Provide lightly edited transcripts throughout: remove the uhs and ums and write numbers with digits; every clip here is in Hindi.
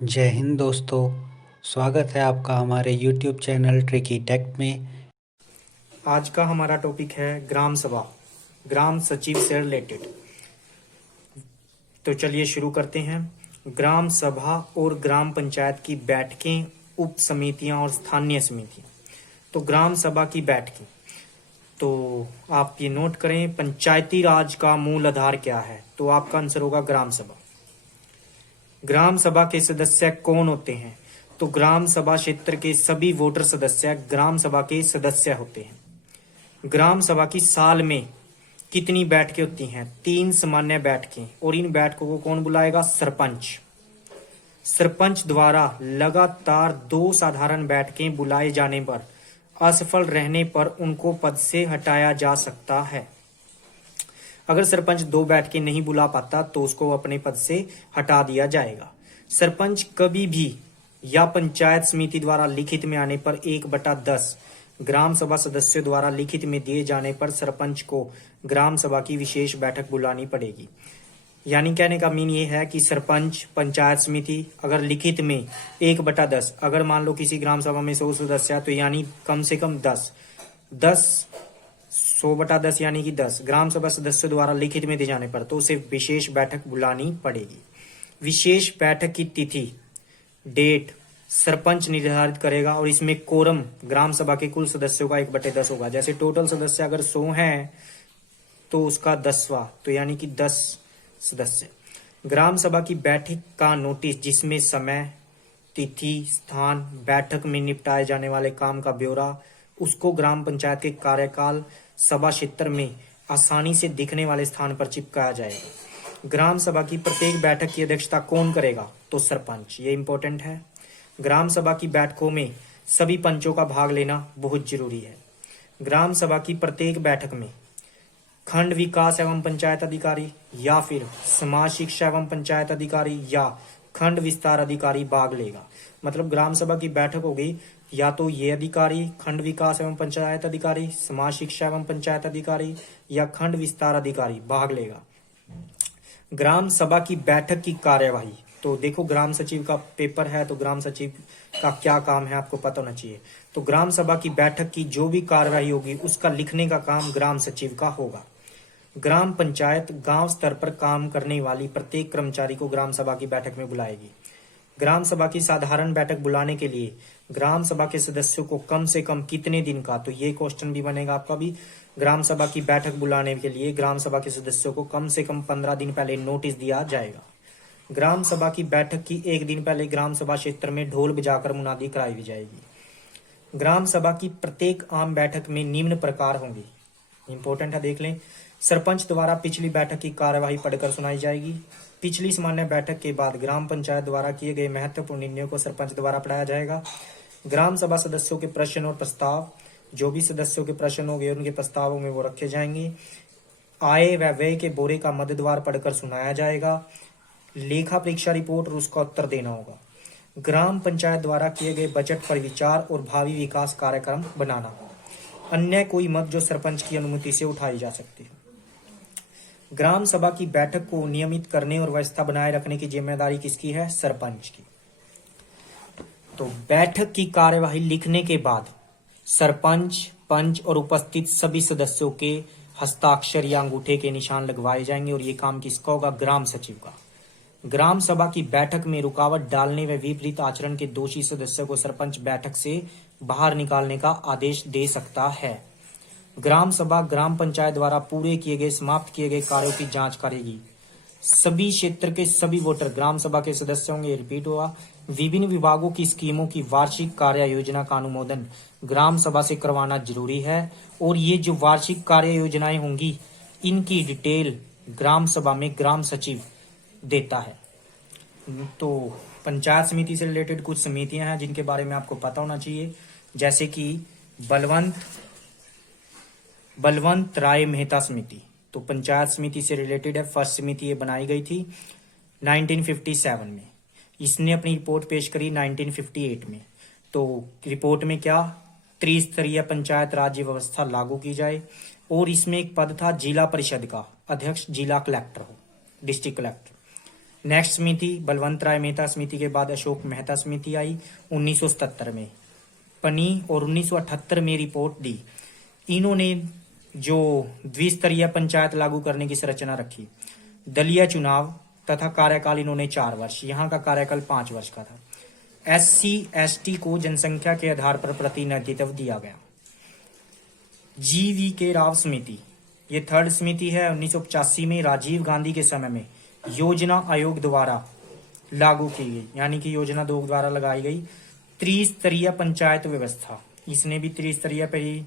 जय हिंद दोस्तों। स्वागत है आपका हमारे YouTube चैनल ट्रिकी टेक में। आज का हमारा टॉपिक है ग्राम सभा, ग्राम सचिव से रिलेटेड। तो चलिए शुरू करते हैं। ग्राम सभा और ग्राम पंचायत की बैठकें, उप समितियां और स्थानीय समितियां। तो ग्राम सभा की बैठकें, तो आप ये नोट करें, पंचायती राज का मूल आधार क्या है? तो आपका आंसर होगा ग्राम सभा। ग्राम सभा के सदस्य कौन होते हैं? तो ग्राम सभा क्षेत्र के सभी वोटर सदस्य ग्राम सभा के सदस्य होते हैं। ग्राम सभा की साल में कितनी बैठकें होती हैं? 3 सामान्य बैठकें। और इन बैठकों को कौन बुलाएगा? सरपंच। सरपंच द्वारा लगातार 2 साधारण बैठकें बुलाए जाने पर असफल रहने पर उनको पद से हटाया जा सकता है। अगर सरपंच 2 बैठकें नहीं बुला पाता तो उसको अपने पद से हटा दिया जाएगा। सरपंच कभी भी या पंचायत समिति द्वारा लिखित में आने पर 1/10 ग्राम सभा सदस्यों द्वारा लिखित में दिए जाने पर सरपंच को ग्राम सभा की विशेष बैठक बुलानी पड़ेगी। यानी कहने का मीन ये है कि सरपंच, पंचायत समिति अगर लिखित में 1/10, अगर मान लो किसी ग्राम सभा में 100 सदस्य है तो यानी कम से कम 10 100/10 यानी कि 10 ग्राम सभा सदस्यों द्वारा लिखित में दिए जाने पर तो उसे विशेष बैठक बुलानी पड़ेगी। विशेष बैठक की तिथि, डेट सरपंच निर्धारित करेगा और इसमें कोरम ग्राम सभा के कुल सदस्यों का 1/10 होगा। जैसे टोटल सदस्य अगर 100 हैं तो उसका 10वां, तो यानी कि 10 सदस्य। ग्राम सभा की बैठक का नोटिस, जिसमें समय, तिथि, स्थान, बैठक में निपटाए जाने वाले काम का ब्यौरा, उसको ग्राम पंचायत के कार्यकाल सभा क्षेत्र में आसानी से दिखने वाले स्थान पर चिपकाया जाएगा। ग्राम सभा की प्रत्येक बैठक की अध्यक्षता कौन करेगा? तो सरपंच। ये इंपॉर्टेंट है। ग्राम सभा की बैठकों में सभी पंचों का भाग लेना बहुत जरूरी है। ग्राम सभा की प्रत्येक बैठक में खंड विकास एवं पंचायत अधिकारी या फिर समाज शिक्षा एवं पंचायत अधिकारी या खंड विस्तार अधिकारी भाग लेगा। मतलब ग्राम सभा की बैठक होगी, या तो ये अधिकारी खंड विकास एवं पंचायत अधिकारी, समाज शिक्षा एवं पंचायत अधिकारी या खंड विस्तार अधिकारी भाग लेगा। ग्राम सभा की बैठक की कार्यवाही, तो देखो ग्राम सचिव का पेपर है तो ग्राम सचिव का क्या काम है आपको पता होना चाहिए। तो ग्राम सभा की बैठक की जो भी कार्यवाही होगी उसका लिखने का काम ग्राम सचिव का होगा। ग्राम पंचायत गांव स्तर पर काम करने वाली प्रत्येक कर्मचारी को ग्राम सभा की बैठक में बुलाएगी। ग्राम सभा की साधारण बैठक बुलाने के लिए ग्राम सभा के सदस्यों को कम से कम कितने दिन का, तो ये क्वेश्चन भी बनेगा आपका भी। ग्राम सभा की बैठक बुलाने के लिए ग्राम सभा के सदस्यों को कम से कम 15 दिन पहले नोटिस दिया जाएगा। ग्राम सभा की बैठक की 1 दिन पहले ग्राम सभा क्षेत्र में ढोल बजाकर मुनादी कराई भी जाएगी। ग्राम सभा की प्रत्येक आम बैठक में निम्न प्रकार होंगी, इंपॉर्टेंट है, देख लें। सरपंच द्वारा पिछली बैठक की कार्यवाही पढ़कर सुनाई जाएगी। पिछली सामान्य बैठक के बाद ग्राम पंचायत द्वारा किए गए महत्वपूर्ण निर्णयों को सरपंच द्वारा पढ़ाया जाएगा। ग्राम सभा सदस्यों के प्रश्न और प्रस्ताव, जो भी सदस्यों के प्रश्न होंगे उनके प्रस्तावों में वो रखे जाएंगे। आय व व्यय के ब्यौरे का मददवार पढ़कर सुनाया जाएगा। लेखा परीक्षा रिपोर्ट और उसका उत्तर देना होगा। ग्राम पंचायत द्वारा किए गए बजट पर विचार और भावी विकास कार्यक्रम बनाना। अन्य कोई मत जो सरपंच की अनुमति से उठाई जा सकती है। ग्राम सभा की बैठक को नियमित करने और व्यवस्था बनाए रखने की जिम्मेदारी किसकी है? सरपंच की। तो बैठक की कार्यवाही लिखने के बाद सरपंच, पंच और उपस्थित सभी सदस्यों के हस्ताक्षर या अंगूठे के निशान लगवाए जाएंगे और ये काम किसका होगा? ग्राम सचिव का। ग्राम सभा की बैठक में रुकावट डालने व विपरीत आचरण के दोषी सदस्यों को सरपंच बैठक से बाहर निकालने का आदेश दे सकता है। ग्राम सभा ग्राम पंचायत द्वारा पूरे किए गए, समाप्त किए गए कार्यों की जांच करेगी। सभी क्षेत्र के सभी वोटर ग्राम सभा के सदस्य होंगे। रिपीट हुआ। विभिन्न विभागों की स्कीमों की वार्षिक कार्य योजना का अनुमोदन ग्राम सभा से करवाना जरूरी है और ये जो वार्षिक कार्य योजनाएं होंगी इनकी डिटेल ग्राम सभा में ग्राम सचिव देता है। तो पंचायत समिति से रिलेटेड कुछ समितियां हैं जिनके बारे में आपको पता होना चाहिए, जैसे कि बलवंत राय मेहता समिति, तो पंचायत समिति से रिलेटेड है। फर्स्ट समिति ये बनाई गई थी 1957 में। इसने अपनी रिपोर्ट पेश करी 1958 में। तो रिपोर्ट में क्या, त्रिस्तरीय पंचायत राज्य व्यवस्था लागू की जाए और इसमें एक पद था जिला परिषद का अध्यक्ष, जिला कलेक्टर हो, डिस्ट्रिक्ट कलेक्टर। नेक्स्ट समिति बलवंत राय मेहता समिति के बाद अशोक मेहता समिति आई 1977 में बनी और 1978 में रिपोर्ट दी। इन्होंने जो द्विस्तरीय पंचायत लागू करने की संरचना रखी, दलीय चुनाव तथा कार्यकाल इन्होंने 4 वर्ष, यहाँ का कार्यकाल 5 वर्ष का था। SC ST को जनसंख्या के आधार पर प्रतिनिधित्व दिया गया। GVK राव समिति, ये थर्ड समिति है, 1985 में राजीव गांधी के समय में योजना आयोग द्वारा लागू की गई, यानी कि योजना 2 द्वारा लगाई गई त्रिस्तरीय पंचायत व्यवस्था। इसने भी त्रिस्तरीय पर ही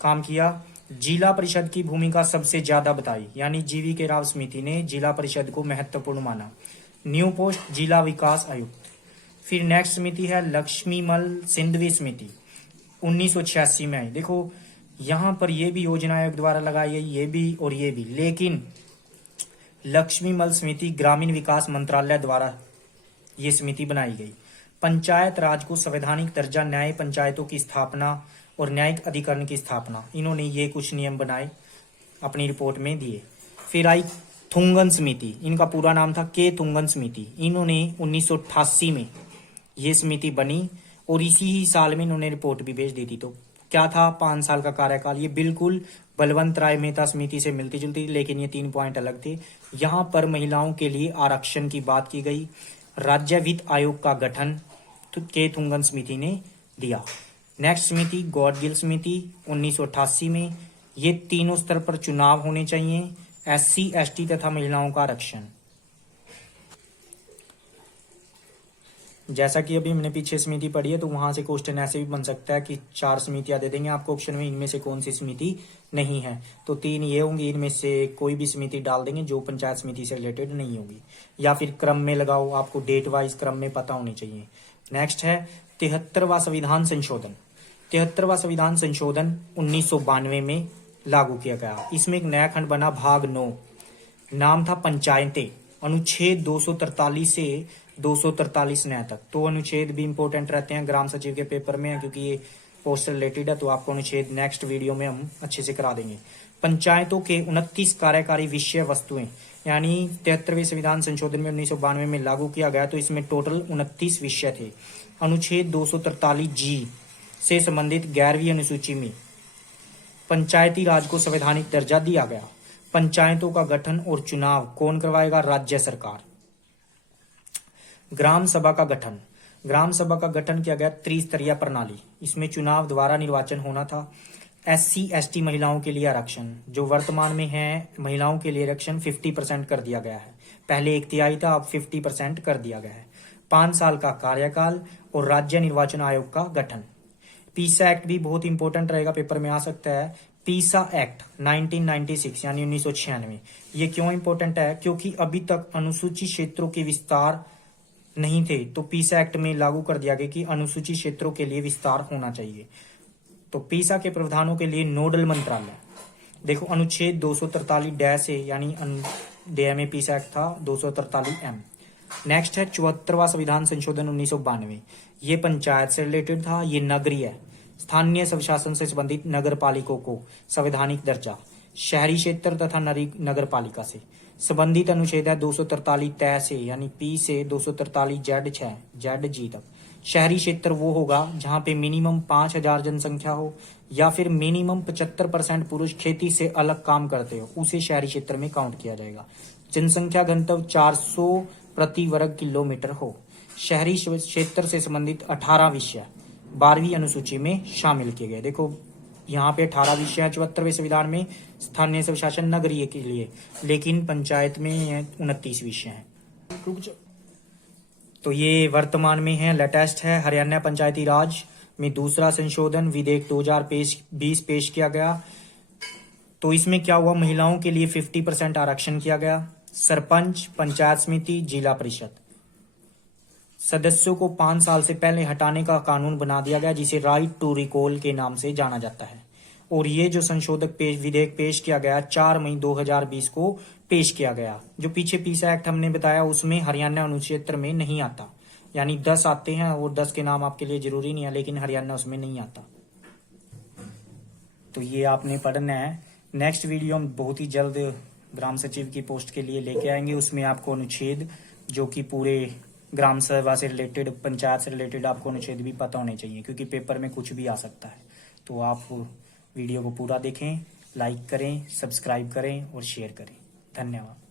काम किया। जिला परिषद की भूमिका सबसे ज्यादा बताई, यानी GVK राव समिति ने जिला परिषद को महत्वपूर्ण माना। न्यू पोस्ट जिला विकास आयुक्त। फिर नेक्स्ट समिति है लक्ष्मीमल सिंधवी समिति, 1986 में आई। देखो यहां पर ये भी योजना आयोग द्वारा लगाई गई, ये भी और ये भी, लेकिन लक्ष्मीमल समिति ग्रामीण विकास मंत्रालय द्वारा ये समिति बनाई गई। पंचायत राज को संवैधानिक दर्जा, न्याय पंचायतों की स्थापना और न्यायिक अधिकरण की स्थापना, इन्होंने ये कुछ नियम बनाए, अपनी रिपोर्ट में दिए। फिर आई थुंगन समिति, इनका पूरा नाम था के थुंगन समिति। इन्होंने 1988 में ये समिति बनी और इसी ही साल में इन्होंने रिपोर्ट भी भेज दी थी। तो क्या था, 5 साल का कार्यकाल। ये बिल्कुल बलवंत राय मेहता समिति से मिलती जुलती, लेकिन ये 3 पॉइंट अलग थे। यहाँ पर महिलाओं के लिए आरक्षण की बात की गई। राज्य वित्त आयोग का गठन तो के थुंगन समिति ने दिया। नेक्स्ट समिति गॉडगिल समिति, 1988 में। ये तीनों स्तर पर चुनाव होने चाहिए, SC ST तथा महिलाओं का आरक्षण। जैसा कि अभी हमने पीछे समिति पढ़ी है, तो वहां से क्वेश्चन ऐसे भी बन सकता है कि 4 समितियां दे देंगे आपको ऑप्शन में, इनमें से कौन सी समिति नहीं है, तो 3 ये होंगी, इनमें से कोई भी समिति डाल देंगे जो पंचायत समिति से रिलेटेड नहीं होगी। या फिर क्रम में लगाओ, आपको डेट वाइज क्रम में पता होनी चाहिए। नेक्स्ट है 73वां संविधान संशोधन। 73वां संविधान संशोधन 1992 में लागू किया गया। इसमें एक नया खंड बना, भाग 9, नाम था पंचायतें। अनुच्छेद 243 से 243 नया तक। तो अनुच्छेद भी इंपॉर्टेंट रहते हैं, ग्राम सचिव के पेपर में, क्योंकि ये पोस्ट रिलेटेड है, तो आपको अनुच्छेद नेक्स्ट वीडियो में हम अच्छे से करा देंगे। पंचायतों के 29 कार्यकारी विषय वस्तुएं, यानी 73वें संविधान संशोधन में 1992 में लागू किया गया, तो इसमें टोटल 29 विषय थे। अनुच्छेद 243G से संबंधित 11वीं अनुसूची में पंचायती राज को संवैधानिक दर्जा दिया गया। पंचायतों का गठन और चुनाव कौन करवाएगा? राज्य सरकार। ग्राम सभा का गठन, ग्राम सभा का गठन किया गया त्रिस्तरीय प्रणाली। इसमें चुनाव द्वारा निर्वाचन होना था। SC ST महिलाओं के लिए आरक्षण, जो वर्तमान में है, महिलाओं के लिए आरक्षण 50% कर दिया गया है। पहले 1/3 था, अब 50% कर दिया गया है। 5 साल का कार्यकाल और राज्य निर्वाचन आयोग का गठन। पीसा एक्ट भी बहुत इंपॉर्टेंट रहेगा, पेपर में आ सकता है। पीसा एक्ट 1996 यानी 1996, ये क्यों इंपॉर्टेंट है? क्योंकि अभी तक अनुसूचित क्षेत्रों के विस्तार नहीं थे, तो पीसा एक्ट में लागू कर दिया गया कि अनुसूचित क्षेत्रों के लिए विस्तार होना चाहिए। तो पीसा के प्रावधानों के लिए नोडल मंत्रालय, देखो अनुच्छेद 243 ए, यानी डे में पीसा एक्ट था 243M। नेक्स्ट है 74वां संविधान संशोधन 1992, ये पंचायत से रिलेटेड था। ये नगरीय स्थानीय स्वशासन से संबंधित नगर पालिकाओं को संवैधानिक दर्जा, शहरी क्षेत्र तथा नगर पालिका से संबंधित अनुच्छेद है 243 तय से, यानी P से 243 Z G तक। शहरी क्षेत्र वो होगा जहां पे मिनिमम 5000 जनसंख्या हो या फिर मिनिमम 75% पुरुष खेती से अलग काम करते हो, उसे शहरी क्षेत्र में काउंट किया जाएगा। जनसंख्या घनत्व 400 प्रति वर्ग किलोमीटर हो। शहरी क्षेत्र से संबंधित 18 विषय 12वीं अनुसूची में शामिल किए गए। देखो यहाँ पे 18 विषय है 74वें संविधान में, स्थानीय स्वशासन नगरीय के लिए, लेकिन पंचायत में 29 विषय हैं। तो ये वर्तमान में है, लेटेस्ट है। हरियाणा पंचायती राज में दूसरा संशोधन विधेयक 2020 पेश किया गया। तो इसमें क्या हुआ? महिलाओं के लिए 50% आरक्षण किया गया। सरपंच, पंचायत समिति, जिला परिषद सदस्यों को 5 साल से पहले हटाने का कानून बना दिया गया, जिसे राइट टू रिकॉल के नाम से जाना जाता है। और ये जो संशोधक विधेयक पेश किया गया 4 मई 2020 को पेश किया गया। जो पीछे पीसा एक्ट हमने बताया उसमें हरियाणा अनुक्षेत्र में नहीं आता, यानी 10 आते हैं और 10 के नाम आपके लिए जरूरी नहीं है, लेकिन हरियाणा उसमें नहीं आता। तो ये आपने पढ़ना है। नेक्स्ट वीडियो हम बहुत ही जल्द ग्राम सचिव की पोस्ट के लिए लेके आएंगे। उसमें आपको अनुच्छेद जो कि पूरे ग्राम सभा से रिलेटेड, पंचायत से रिलेटेड आपको अनुच्छेद भी पता होने चाहिए, क्योंकि पेपर में कुछ भी आ सकता है। तो आप वीडियो को पूरा देखें, लाइक करें, सब्सक्राइब करें और शेयर करें। धन्यवाद।